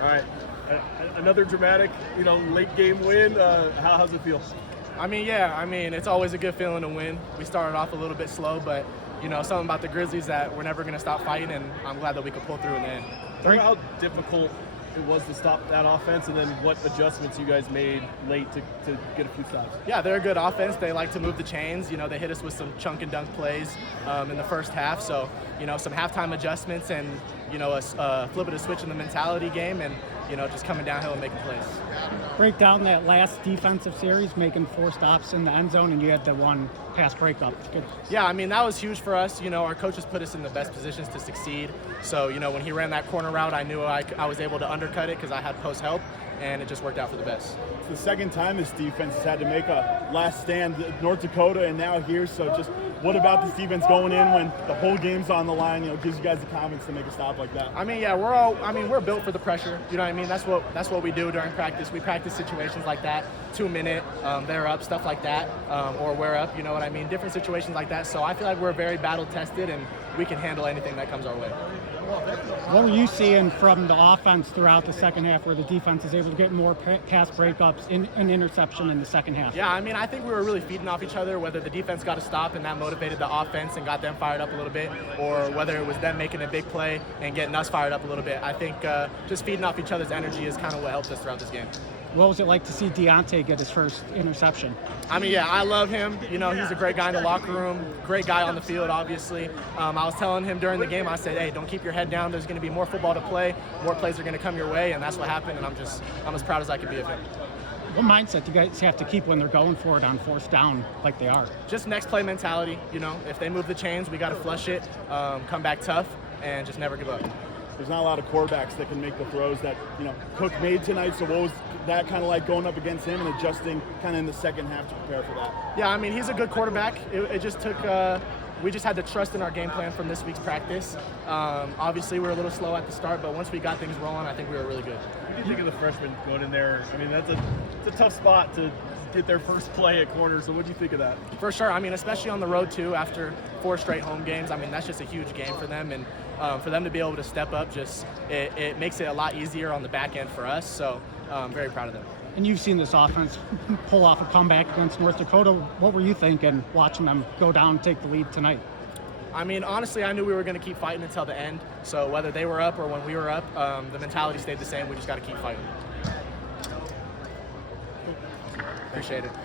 All right, another dramatic, late game win. How's it feel? It's always a good feeling to win. We started off a little bit slow, but something about the Grizzlies that we're never going to stop fighting, and I'm glad that we could pull through in the end. Tell me how difficult it was to stop that offense, and then what adjustments you guys made late to get a few stops. Yeah, they're a good offense. They like to move the chains. They hit us with some chunk and dunk plays in the first half. So, some halftime adjustments and, flip of a switch in the mentality game and, just coming downhill and making plays. Break down that last defensive series, making 4 stops in the end zone, and you had the one pass breakup. Good. Yeah, that was huge for us. Our coaches put us in the best positions to succeed. So, when he ran that corner route, I knew I was able to undercut it because I had post help, and it just worked out for the best. It's the second time this defense has had to make a last stand, North Dakota and now here. So just what about this defense going in when the whole game's on the line, gives you guys the confidence to make a stop like that? We're built for the pressure. That's what we do during practice. We practice situations like that, 2 minute, they're up, stuff like that, or we're up, different situations like that. So I feel like we're very battle tested and we can handle anything that comes our way. What were you seeing from the offense throughout the second half where the defense is able to get more pass breakups, an interception in the second half? Yeah, I think we were really feeding off each other, whether the defense got a stop and that motivated the offense and got them fired up a little bit, or whether it was them making a big play and getting us fired up a little bit. I think just feeding off each other's energy is kind of what helped us throughout this game. What was it like to see Deontay get his first interception? I love him. He's a great guy in the locker room, great guy on the field, obviously. I was telling him during the game, I said, hey, don't keep your head down. There's going to be more football to play. More plays are going to come your way, and that's what happened, and I'm as proud as I could be of him. What mindset do you guys have to keep when they're going for it on 4th down like they are? Just next play mentality. If they move the chains, we got to flush it, come back tough, and just never give up. There's not a lot of quarterbacks that can make the throws that, Cook made tonight. So what was that kind of like going up against him and adjusting kind of in the second half to prepare for that? Yeah, he's a good quarterback. It just took we just had to trust in our game plan from this week's practice. Obviously, we were a little slow at the start, but once we got things rolling, I think we were really good. What do you think of the freshmen going in there? It's a tough spot to get their first play at corner, so what do you think of that? For sure. Especially on the road, too, after 4 straight home games. That's just a huge game for them, and for them to be able to step up, it makes it a lot easier on the back end for us, so I'm very proud of them. And you've seen this offense pull off a comeback against North Dakota. What were you thinking watching them go down and take the lead tonight? Honestly, I knew we were going to keep fighting until the end. So whether they were up or when we were up, the mentality stayed the same. We just got to keep fighting. Appreciate it. Thank you.